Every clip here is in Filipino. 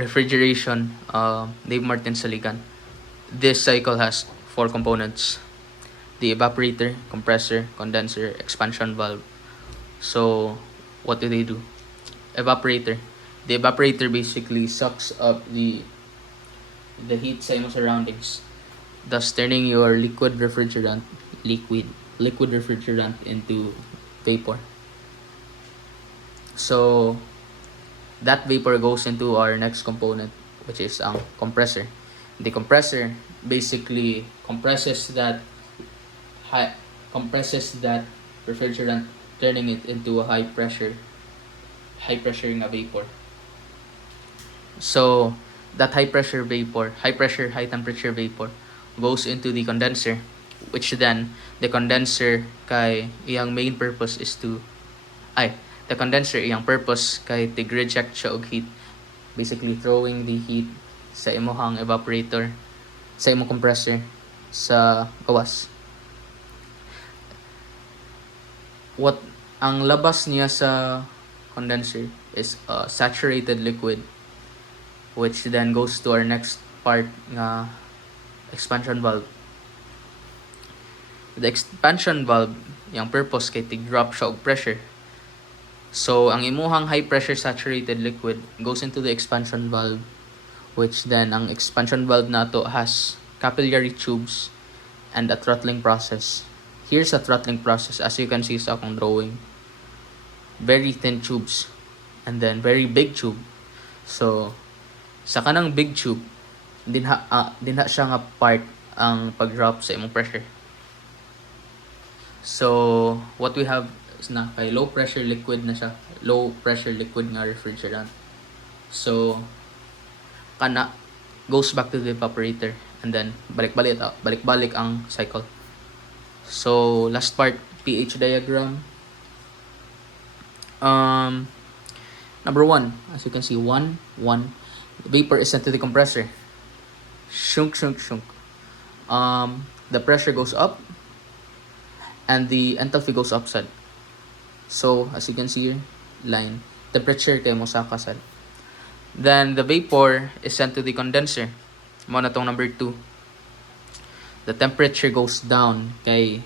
refrigeration, Dave Martin Saligan. This cycle has 4 components: the evaporator, compressor, condenser, expansion valve. So, what do they do? Evaporator. The evaporator basically sucks up the heat sa imong surroundings, thus turning your liquid refrigerant into vapor. So, that vapor goes into our next component, which is ang compressor. The compressor basically compresses that refrigerant, turning it into a high pressure nga vapor. So that high high temperature vapor goes into the condenser, which then the condenser kay iyang main purpose is the condenser iyang purpose kay tig-reject siya og heat, basically throwing the heat sa imong evaporator, sa imong compressor sa gawas. What ang labas niya sa condenser is a saturated liquid, which then goes to our next part nga expansion valve. The expansion valve, yung purpose kay tig-drop siya og pressure. So ang imuhang high pressure saturated liquid goes into the expansion valve, which then ang expansion valve nato has capillary tubes and a throttling process. Here's a throttling process, as you can see sa akong drawing. Very thin tubes and then very big tube. So sa kanang big tube, dinha siya nga part ang pag-drop sa imong pressure. So what we have is na kay low pressure liquid na siya, low pressure liquid nga refrigerant. So kana goes back to the evaporator and then balik-balik ang cycle. So last part, pH diagram. Number 1, as you can see, 1, vapor is sent to the compressor. Shunk. The pressure goes up and the enthalpy goes up sad. So as you can see here, line, temperature kay mo saka sad. Then the vapor is sent to the condenser. Mo na tong number 2. The temperature goes down kay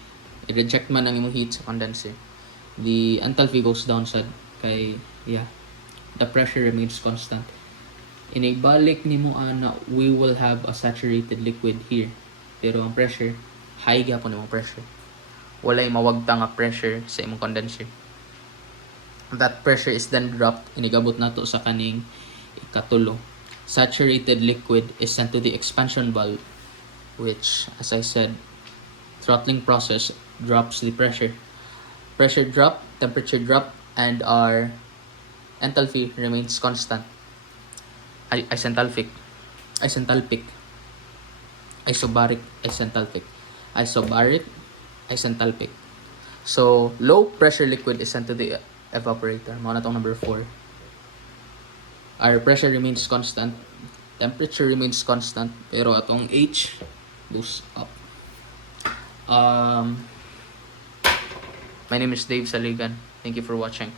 i-reject man ang imong heat sa condenser. The enthalpy goes down sad kay the pressure remains constant. Inibalik nimo ana, we will have a saturated liquid here. Pero ang pressure, high gyapon ang pressure. Walay mawagta nga pressure sa imong condenser. That pressure is then dropped, inigabot nato sa kaning ikatulo. Saturated liquid is sent to the expansion valve, which, as I said, throttling process drops the pressure. Pressure drop, temperature drop, and our enthalpy remains constant. Isobaric isenthalpic. So low pressure liquid is sent to the evaporator. Mao na tong number 4. Our pressure remains constant, temperature remains constant, pero atong H goes up. My name is Dave Saligan. Thank you for watching.